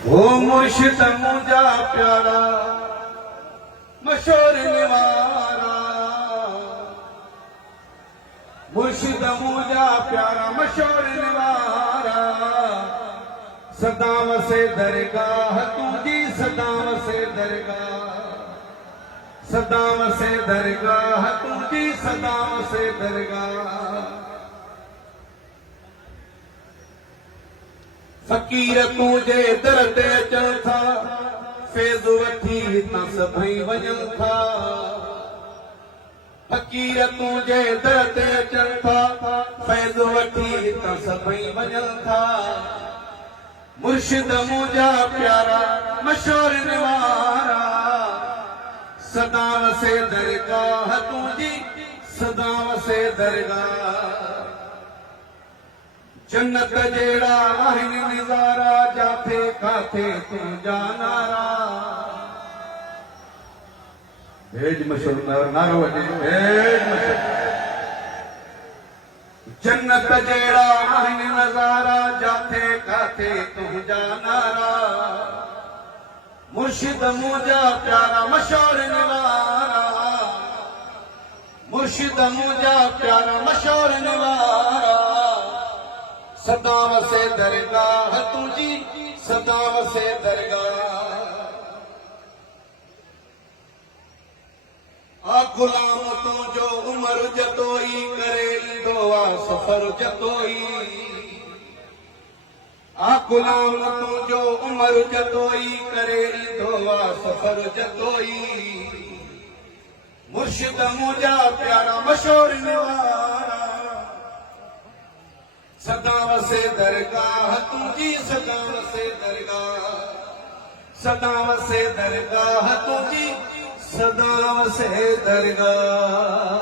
ओ मुर्शिद मुझा प्यारा मशहूर निवारा, मुर्शिद मुझा प्यारा मशहूर निवारा, सदाम से दरगाह तुझी सदाम से दरगाह, सदाम से दरगाह तुझी सदाम से दरगाह। फकीर तुझे दर ते अचनि था, फैज़ वठी हितां सभई वञनि था। फकीर तुझे दर ते अचनि था, फैज़ वठी हितां सभई वञनि था। मुर्शिद मुंहिंजा प्यारा मशहूर निवारा, सदाम से दरगाह तुझी सदाम से दरगाह। जन्नत जेड़ा आहिनि निज़ारा, जाथे काथे तुंहिंजा नारा। भेज मशहूर नारो वॼे, भेज मशहूर। जन्नत जेड़ा आहिनि नज़ारा, जाथे काथे तुंहिंजा नारा। मुर्शिद मुंहिंजा प्यारा मशहूर निवारा, मुर्शिद मुंहिंजा प्यारा मशहूर निवारा। सदाम से दरगाह तुझी सदाम से दरगाह। आ गुलाम तुझो उमर जतोई करे ईंदो आ सफर जतोई। आ गुलाम तुझो उमर जतोई करे ईंदो आ सफर जतोई। मुर्शिद मुंहिंजा प्यारा मशहूर निवारा, सदाम से दरगाह तुझी सदाम से दरगाह, सदाम से दरगाह तुझी सदाम से दरगाह।